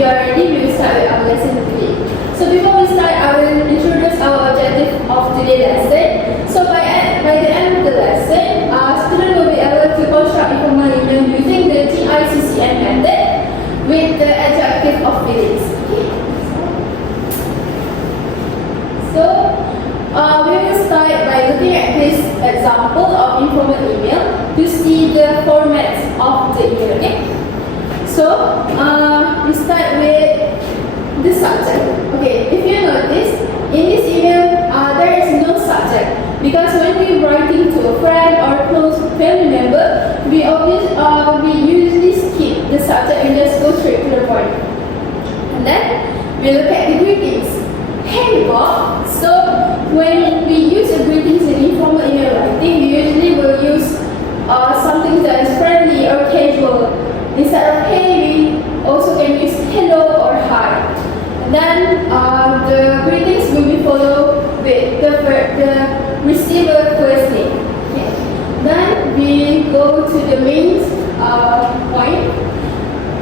you are ready, we will start with our lesson today. So before we start, I will introduce our objective of today's lesson. So by the end of the lesson, students will be able to construct informal email using the GICCN method with the adjective of feelings. So we will start by looking at this example of informal email to see the formats of the email. Okay? So we start with the subject. Okay, if you notice, in this email there is no subject because when we writing to a friend or close family member, we usually skip the subject and just go straight to the point. And then we look at the greetings. Hey Bob. So when we use a greetings in informal email writing, we usually will use something that is friendly or casual. Instead of hey, we also can use hello or hi. And then the greetings will be followed with the receiver first name. Okay. Then we go to the main point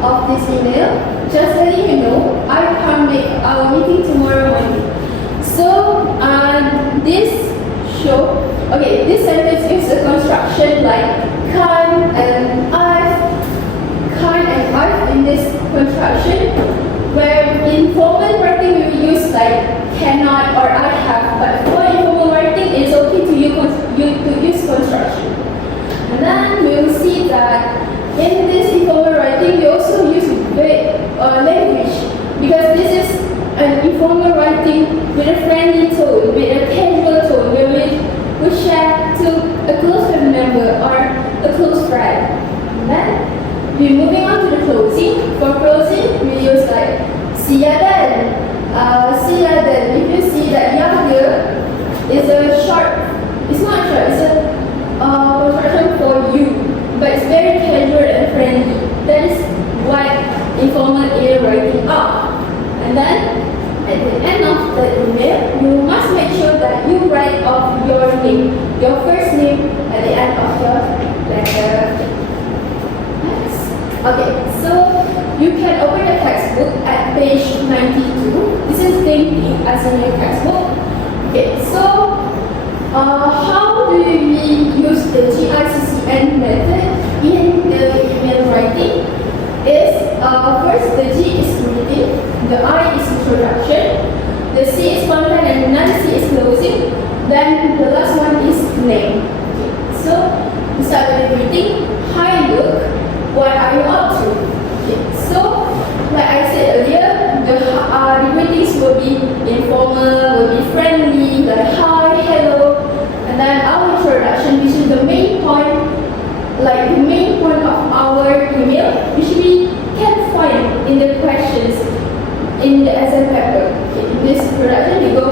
of this email. Just letting you know, I can't make our meeting tomorrow morning. So this sentence is a construction like can't and I've in this construction, where in formal writing we will use like cannot or I have, but for informal writing it's okay to use construction. And then we will see that in this informal writing we also use language, because this is an informal writing with a friendly tone, with a casual tone, where we share to a close family member or a close friend. And then we're moving on to the closing. For closing, we use like see ya then. If you see that ya here is a short, it's not short, it's a construction for you, but it's very casual and friendly. That is what informal email writing are. And then at the end of the email, you must make sure that you write off your name, your first name at the end of your letter. Okay, so you can open your textbook at page 92. This is the same thing as in your textbook. Okay, so how do we use the GICCN method in the email writing? First the G is greeting, the I is introduction, the C is content, and another C is closing. Then the last one is name. Okay, so we start with the greeting. Hi, look. What are you up to? Okay, so like I said earlier, the greetings will be informal, will be friendly, like hi, hello, and then our introduction, which is the main point, like the main point of our email, which we can find in the questions in the exam paper. Okay, in this introduction, we go.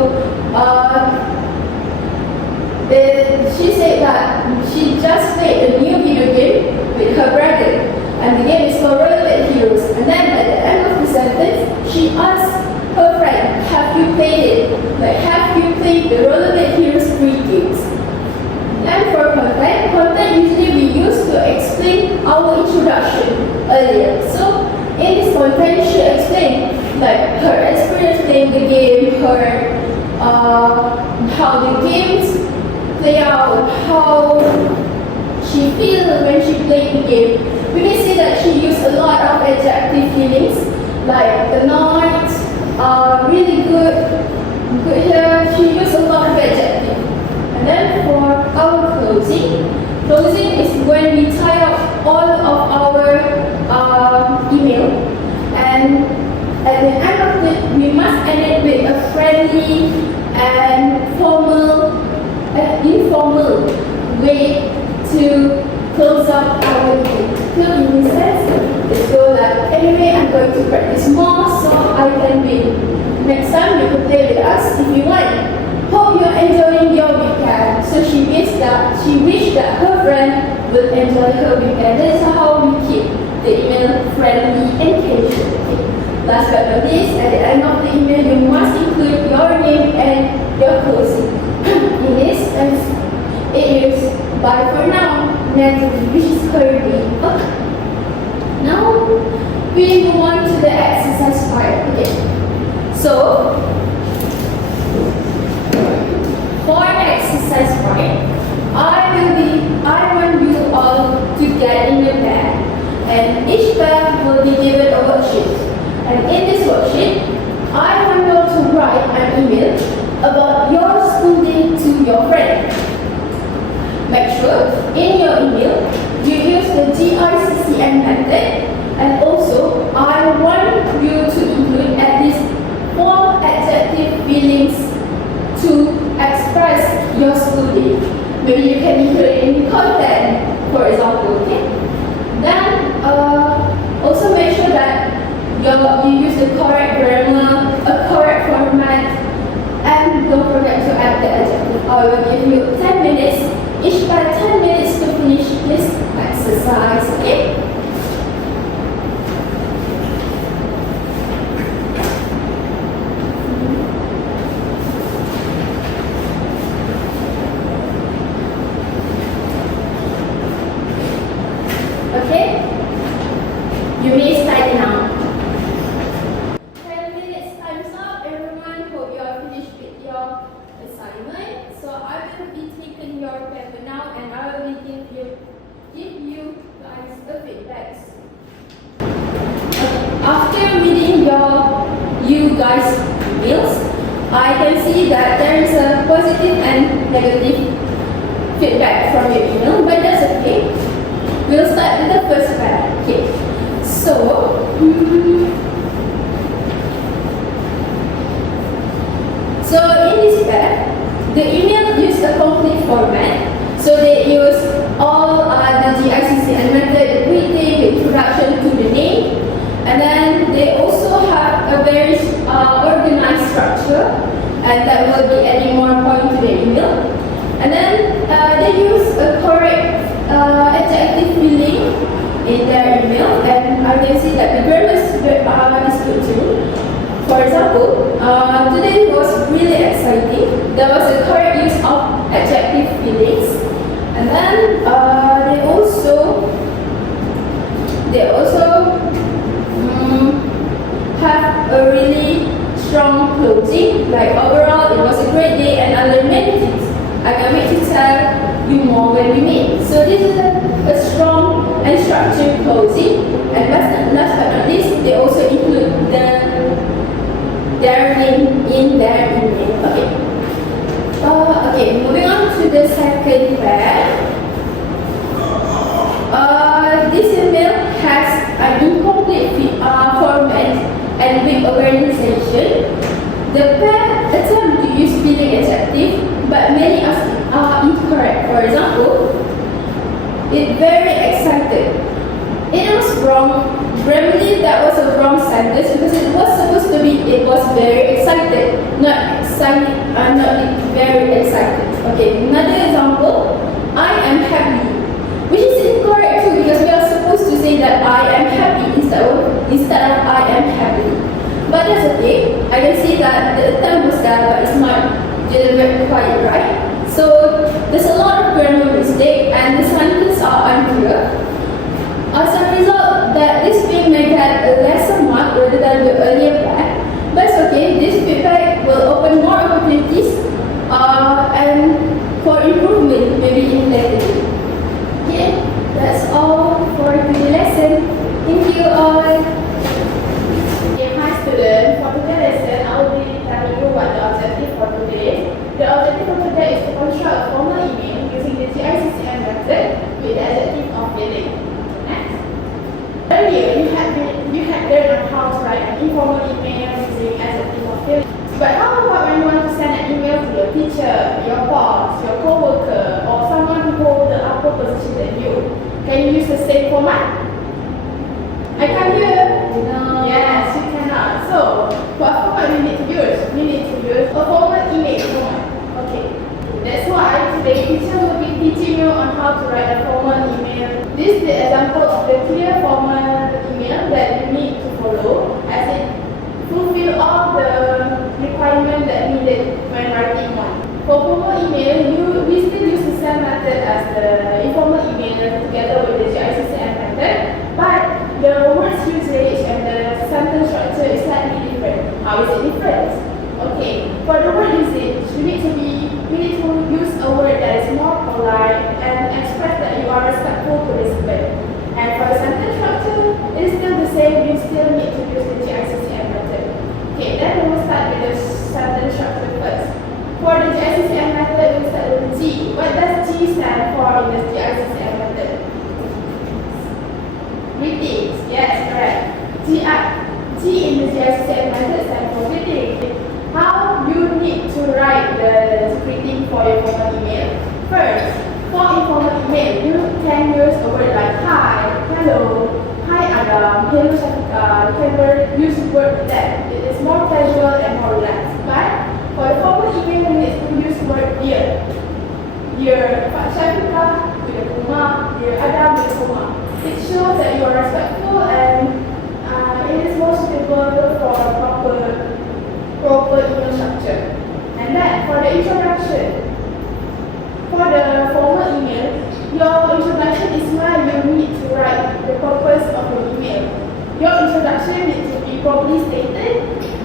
She said that she just played a new video game with her brother, and the game is called Rollerblade Heroes. And then at the end of the sentence, she asked her friend, have you played it? Like, have you played the Rollerblade Heroes free games? And for content usually we use to explain our introduction earlier. So in this content, she explained like her experience playing the game, how the games play out, how she feels when she played the game. We can see that she used a lot of adjective feelings, like the night, really good here. She used a lot of adjective. And then for our closing is when we tie up all of our email, and at the end of it, we must end it with a friendly and informal way to close up our email. So in this sense, let's go like, anyway, I'm going to practice more so I can win. Next time you can play with us if you want. Hope you're enjoying your weekend. So she wished that her friend would enjoy her weekend. That's how we keep the email friendly and casual. Okay. Last but not least, at the end of the email, you must include your name and your closing. In this sense, it is bye for now. Natalie, which is currently up. Now we move on to the exercise So, for exercise 5, I want you all to get in your pair, and each pair will be given a worksheet. And in this worksheet, I want you all to write an email about your school day to your friend. Make sure in your email you use the GICCN method, and also I want you to include at least 4 adjective feelings to express your school day. Maybe you can include it in content, for example, okay? Then also make sure that you use the correct grammar, a correct format, and don't forget to add the adjective. I will give you 10 minutes, each by 10 minutes to finish this exercise, okay? Okay? You may start now. 10 minutes, time's up. Everyone, hope you are finished with your assignment. So I will be taking your paper now, and I will give you guys a feedback. After reading you guys' emails, I can see that there is a positive and negative feedback from your email, but that's okay. We'll start with the first pair. Okay. So in this pair, the email used a complete format. So they use all the GICCN method, the greeting, the introduction to the name, and then they also have a very organized structure, and that will be adding more point to the email. And then they use a correct adjective feeling in their email, and I can see that the grammar is good too. For example, today was really exciting. There was a correct use of adjective feelings, and then they also have a really strong closing. Like overall, it was a great day, and I learned many things. I can't wait to tell you more when we meet. So this is a strong and structured closing. And last but not least, they also include their name in their email. Okay, moving on to the second pair. This email has an incomplete format and with organization. The pair attempt to use feeling adjective, but many are incorrect. For example, it's very excited. It was wrong. Grammarly, that was a wrong sentence because it was supposed to be it was very excited, not excited, not very excited. Okay, another example, I am happy, which is incorrect too because we are supposed to say that I am happy instead of I am happy. But that's okay. I can see that the attempt was there, but it's not delivered quite right. So there's a lot of grammar mistake and the sentences are unclear. As a result, this thing may get a lesser mark rather than the earlier pair. But it's okay. This feedback will open more opportunities and for improvement maybe in later. Okay, that's all for the lesson. Thank you all. Hi students, for today's lesson, I will be telling you what the objective for today. The objective for today is to construct a formal email using the GICCN method with the adjective of feeling. Next. Earlier, you had learned how to write an informal email using adjective of feeling. But how about when you want to send an email to your teacher, your boss, your co-worker, or someone who holds the upper position than you? Can you use the same format? I can't hear. No. Yes, you cannot. So, what format we need to use? We need to use a formal email format. Okay. That's why today teacher will be teaching you on how to write a formal email. This is the example of the clear formal email that you need to follow as it fulfill all the requirements that needed when writing one. For formal email, we still use the same method as the informal email together with the GICCN method, but the words usage and the sentence structure is slightly different. How is it different? Greetings. Yes, correct. G in the GICM method stands for greeting. How you need to write the greeting for your formal email? First, for informal email, you can use a word like hi, hello, hi Adam, hello Shafika. You can use word that. It is more casual and more relaxed. But for the formal email, you need to use word dear. Dear Shafika, dear Kuma, dear Adam, dear Kuma. It shows that you are respectful and it is more suitable for proper email structure. And then for the introduction, for the formal email, your introduction is where you need to write the purpose of your email. Your introduction needs to be properly stated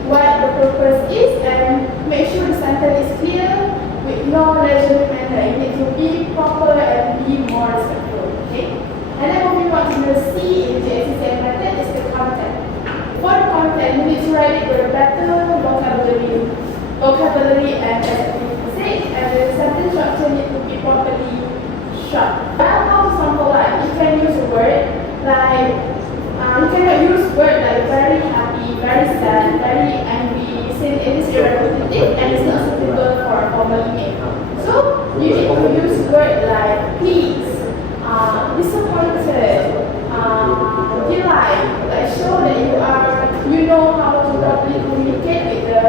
what the purpose is and make sure the sentence is clear with no leisurely manner. You need to be proper and be more respectful. Okay? And then moving on to the C in the GICM method is the content. For the content, you need to write it with a better vocabulary and passage, and the sentence structure needs to be properly structured. Well, how to sample that? You can use a word like you cannot use word like very happy, very sad, very angry, since it is repetitive and it's not suitable for a formal email. So you need to use word like please, disappointed, delight, like show that you know how to properly communicate with the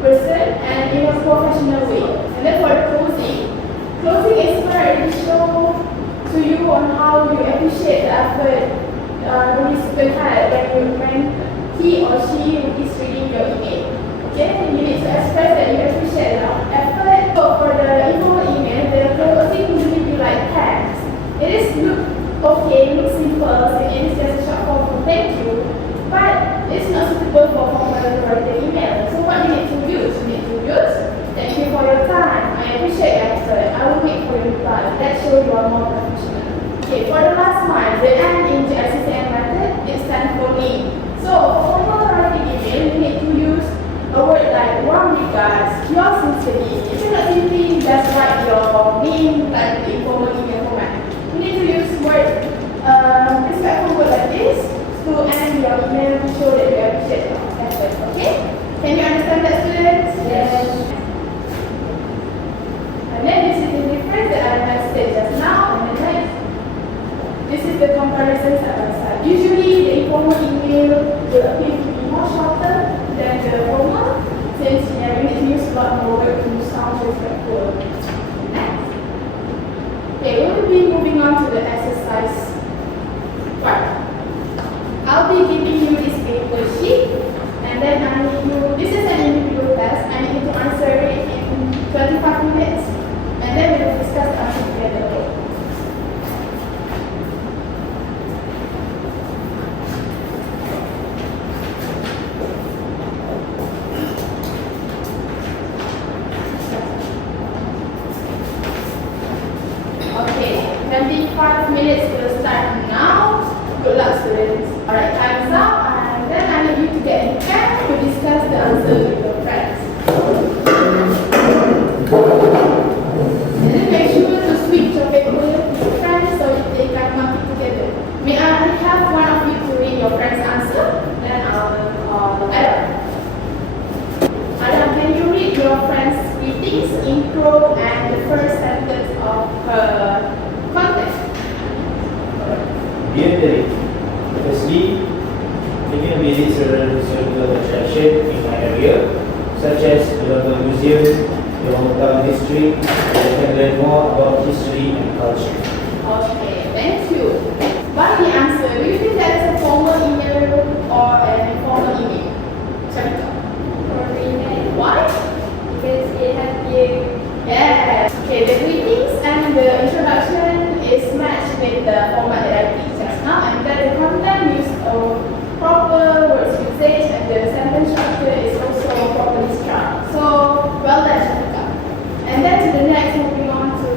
person and in a professional way. And then for the closing is where it shows to you on how you appreciate the effort the recipient had when he or she is reading your email. Okay, you need to express that you appreciate the effort. So for the informal email, the closing usually be like thanks. It is okay, looks simple, and it is just a short form for thank you, but it's not suitable for formal written email. So what you need to use? You need to use thank you for your time. I appreciate your effort. I will wait for your reply. That shows you are more professional. Okay, for the last one, the N in the GICM method, it stands for name. So for formal writing email, you need to use a word like warm regards, yours sincerely. You cannot simply just write your name like the informal email format. You need to use word, respectful word like this to end your email to show that you appreciate your effort. Okay? Can you understand that, students? Yes. And then this is the difference that I have said just now and the next. This is the comparison side by side. Usually the informal email will appear to be more shorter than the formal, since you need to use a lot more word to sound respectful. Next. Okay, we'll be moving on to the exercise part. I'll be giving you this paper sheet, and then I need you, this is an individual test, I need you to answer it in 25 minutes, and then we will discuss the answer together. Okay? Okay, 25 minutes will start now. Good luck, students. Alright, time's up, and then I need you to get in pen to discuss the answer with your friends. And then make sure to switch your paper with your friends so that they can mark it together. May I have one of you to read your friend's answer? Then I'll Adam. Adam, can you read your friend's greetings, intro, and the first sentence of her context? Dear Terry, firstly, taking a visit several historical attractions in my area, such as the local museum, the hometown district, where I can learn more about history and culture. Okay, thank you. What the answer? Do you think that is a formal email or an informal email? Sharika? For email. Why? Because it has you. Yes. Okay, the greetings and the introduction is matched with the format that I teach just now, and then the content use of proper words usage and the sentence structure is also properly structured. So, well done, Sharika. And then to the next, moving on to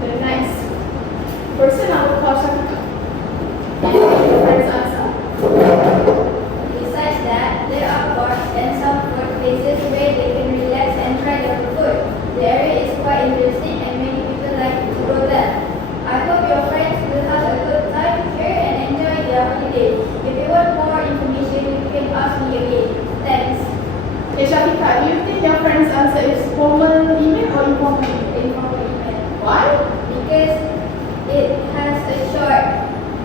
the next person, I will call Sharika. Formal email or informal email? Informal email. Why? Because it has a short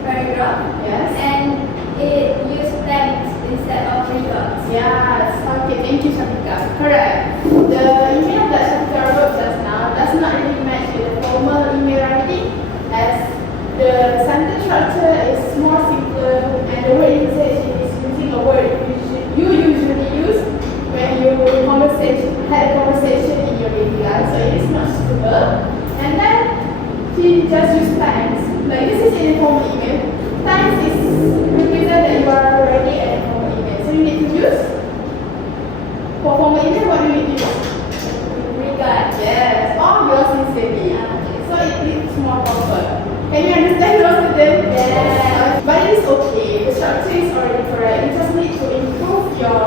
paragraph. Yes. And it uses thanks instead of regards. Yes. Okay, thank you, Shafiqa. Correct. The email that Shafiqa wrote just now does not really match with the formal email writing, as the sentence structure is more simpler and the word usage is using a word you usually use when you had a conversation in your daily life. So it is not suitable. And then she just used thanks. Like this is an informal email. Thanks is represent that you are writing an informal email. So you need to use, for formal email, what do you need to use? Regards. Yes, or yours sincerely. Okay. So it's more proper. Can you understand those students? Yes. But it is okay. The structure is already correct. You just need to improve your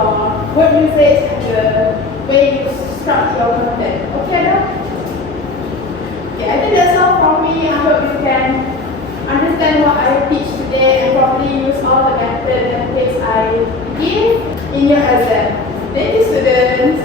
word usage and the way you structure your content. Okay, now? Okay, I think that's all from me. I hope you can understand what I teach today and probably use all the methods and tips I give in your exam. Thank you, students.